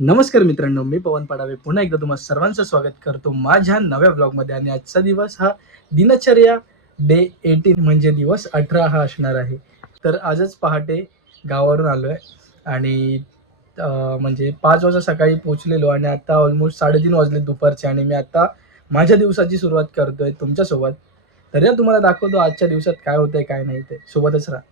नमस्कार मित्रांनो, मी पवन पाडावे पुन्हा एकदा तुम्हा सर्वांचं स्वागत करतो माझ्या नव्या ब्लॉगमध्ये. आणि आजचा दिवस हा दिनचर्या डे 18 म्हणजे दिवस 18 हा असणार आहे. तर आजच पहाटे गावावरून आलो आहे आणि म्हणजे 5 वाजता सकाळी पोचलेलो आणि आता ऑलमोस्ट 3:30 वाजले दुपारचे आणि मी आता माझ्या दिवसाची सुरुवात करतोय तुमच्यासोबत. तर या तुम्हाला दाखवतो आजच्या दिवसात काय होतंय काय नाही ते. सोबतच राहा.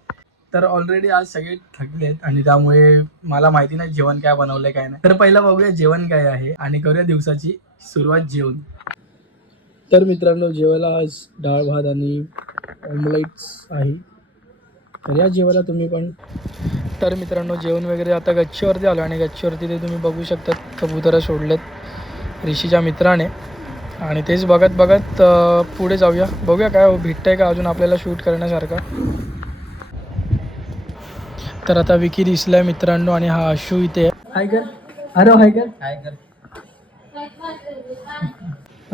तर ऑलरेडी आज सगळे थकलेत आणि त्यामुळे मला माहिती नाही जेवण काय बनवलंय काय नाही. तर पहिला बघूया जेवण काय आहे आणि करूया दिवसाची सुरुवात जेवण. तर मित्रांनो, जेवायला आज डाळ भात आणि ऑमलेट्स आहे. तर या जेवायला तुम्ही पण. तर मित्रांनो, जेवण वगैरे आता गच्चीवरती आलो आणि गच्चीवरती ते तुम्ही बघू शकतात कबुतरं सोडलेत ऋषीच्या मित्राने. आणि तेच बघत बघत पुढे जाऊया, बघूया काय भेटतंय का अजून आपल्याला शूट करण्यासारखा. तर आता विकी दिसलाय मित्रांनो आणि हा आशू इथे आहे. हाय कर. अरे हाय कर.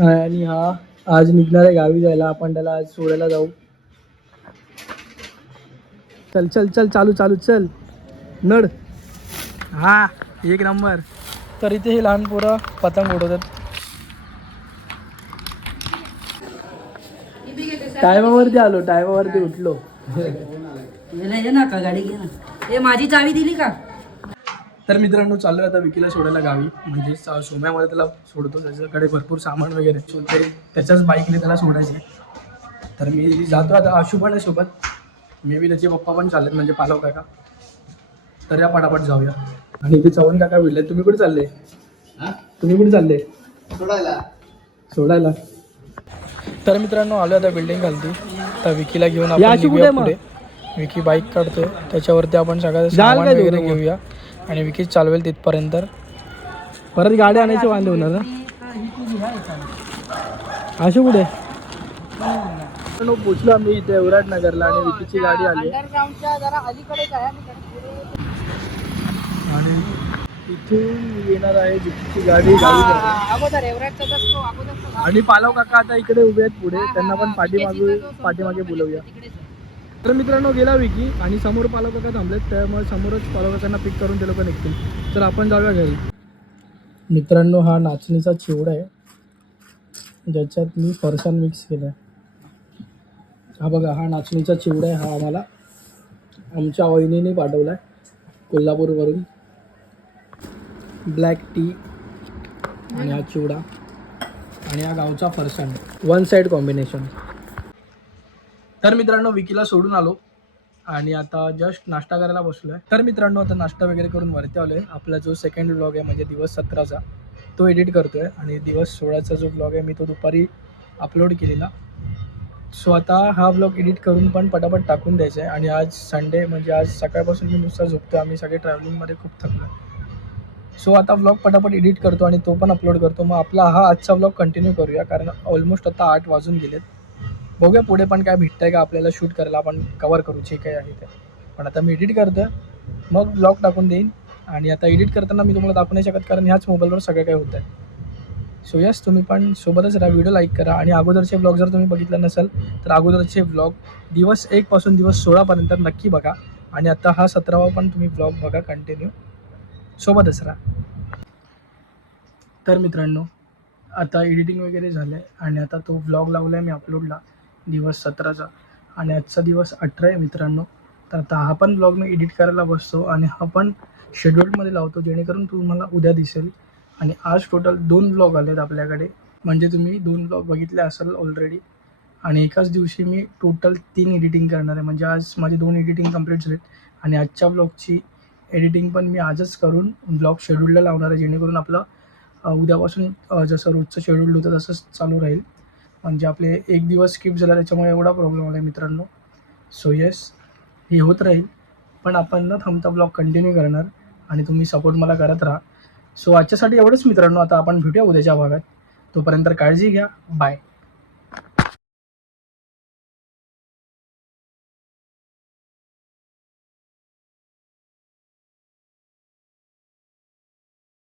आणि हा आज निघणार आहे गावी जायला. आपण त्याला आज सोडायला जाऊ. चल चल चल, चालू चालू चल नड. हा, एक नंबर. तर इथे हे लहान पोरं पतंग उडवतात. टायमावरती आलो, टायमावरती उठलो. ना का गाडी घे ना. ए माझी चावी दिली का? तर मित्रांनो, चाललोय आता विकीला सोडायला गावी. म्हणजे सोम्यामध्ये त्याला सोडतो, त्याच्याकडे भरपूर सामान वगैरे त्याच्याच बाईकने त्याला सोडायचे. तर मी जातो आता. आशू पण आहे सोबत, मे बी त्याचे पप्पा पण चाललेत म्हणजे पालव काका. तर या पटापट जाऊया. आणि इथे चव्हाण काका भेटले. तुम्ही कुठे चालले? तुम्ही कुठे चालले? सोडायला. तर मित्रांनो, आलो आता बिल्डिंग खालती. तर विकीला घेऊन आपण निघूया पुढे. विकी बाईक काढतोय, त्याच्यावरती आपण सगळं सामान वगैरे घेऊया आणि विकी चालवेल तिथपर्यंत. परत गाडी आणायची वांदे होणार ना. आशू कुठे? पोचलो आम्ही इथे विराटनगरला आणि विकीची गाडी आली आणि इथून येणार आहे विकीची गाडी. आणि पालव काका आता इकडे उभे आहेत पुढे, त्यांना पण पाठीमागे बोलवूया. तर मित्रांनो, गेला विकी आणि समोर पालव काका थांबलेत, त्यामुळे समोरच पालव काकांना पिक करून ते लोक निघतील. तर आपण जाऊया घरी. मित्रांनो, हा नाचणीचा चिवडा आहे ज्याच्यात मी फरसाण मिक्स केलं आहे. हा बघा, हा नाचणीचा चिवडा आहे. हा आम्हाला आमच्या वहिनीने पाठवला आहे कोल्हापूरवरून. ब्लॅक टी आणि हा चिवडा आणि हा गावचा फरसाण, वन साईड कॉम्बिनेशन. तर मित्रांनो, विकीला सोडून आलो आणि आता जस्ट नाश्ता करायला बसलो आहे. तर मित्रांनो, आता नाश्ता वगैरे करून वरती आलो आहे. आपला जो सेकंड व्लॉग आहे म्हणजे दिवस 17चा तो एडिट करतो आहे आणि दिवस 16चा जो व्लॉग आहे मी तो दुपारी अपलोड केलेला. सो आता हा व्लॉग एडिट करून पण पटापट टाकून द्यायचा आहे. आणि आज संडे म्हणजे आज सकाळपासून मी नुसता झोपतो. आम्ही सगळे ट्रॅव्हलिंगमध्ये खूप थकलो. सो आता व्लॉग पटापट एडिट करतो आणि तो पण अपलोड करतो. मग आपला हा आजचा व्लॉग कंटिन्यू करूया, कारण ऑलमोस्ट आता 8 वाजून गेलेत. बघूया पुढे पण काय भेटतंय का आपल्याला शूट करायला, आपण कवर करू जे काही आहे ते. पण आता मी एडिट करतो आहे, मग व्लॉग टाकून देईन. आणि आता एडिट करताना मी तुम्हाला दाखवू नाही शकत, कारण ह्याच मोबाईलवर सगळं काही होतं आहे. सो यस, तुम्ही पण सोबतच राहा, व्हिडिओ लाईक करा. आणि अगोदरचे व्लॉग जर तुम्ही बघितलं नसेल तर अगोदरचे व्लॉग दिवस 1 पासून दिवस 16पर्यंत नक्की बघा. आणि आता हा 17वा पण तुम्ही व्लॉग बघा कंटिन्यू, सोबतच राहा. तर मित्रांनो, आता एडिटिंग वगैरे झालं आहे आणि आता तो व्लॉग लावला आहे मी अपलोडला दिवस 17चा. आणि आजचा दिवस 18 आहे मित्रांनो. तर आता हा पण व्लॉग मी एडिट करायला बसतो आणि हा पण शेड्यूलमध्ये लावतो, जेणेकरून तुम्हाला उद्या दिसेल. आणि आज टोटल 2 व्लॉग आले आहेत आपल्याकडे. म्हणजे तुम्ही 2 व्लॉग बघितले असेल ऑलरेडी. आणि एकाच दिवशी मी टोटल 3 एडिटिंग करणार आहे. म्हणजे आज माझे 2 एडिटिंग कंप्लीट झालेत आणि आजच्या व्लॉगची एडिटिंग पण मी आजच करून व्लॉग शेड्यूलला लावणार आहे, जेणेकरून आपलं उद्यापासून जसं रोजचं शेड्यूल होतं तसंच चालू राहील. म्हणजे आपले एक दिवस स्किप झाला त्याच्यामुळे एवढा प्रॉब्लेम आला आहे मित्रांनो. सो येस, हे होत राहील, पण आपण न थांबता ब्लॉग कंटिन्यू करणार आणि तुम्ही सपोर्ट मला करत राहा. सो आजच्यासाठी एवढंच मित्रांनो. आता आपण भेटूया उद्याच्या भागात. तोपर्यंत काळजी घ्या. बाय.